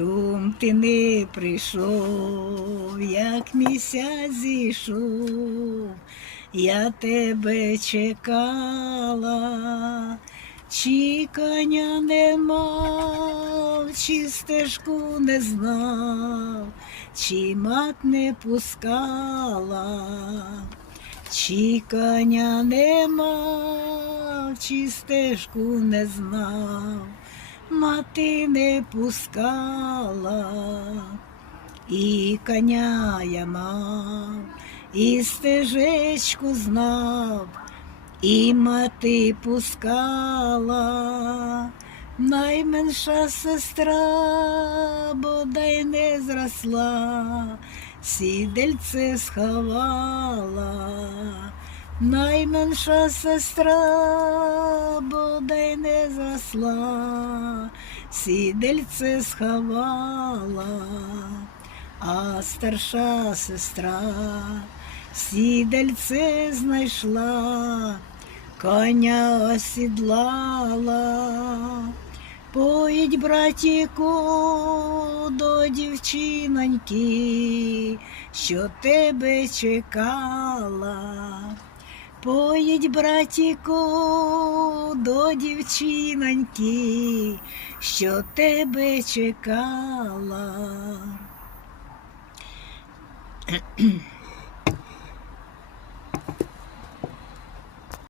Чом ти не прийшов, як місяць зійшов, я тебе чекала, чи коня не мав, чи стежку не знав, чи мат не пускала, чи коня не мав, чи стежку не знав мати не пускала, і коня я мав, і стежечку знав, і мати пускала, найменша сестра, бодай не зросла, сідельце сховала. Найменша сестра, бодай не засла, сідельце сховала, а старша сестра сідельце знайшла, коня осідлала. Поїдь, братіку, до дівчиноньки, що тебе чекала. Поїдь, братіку, до дівчиноньки, що тебе чекала.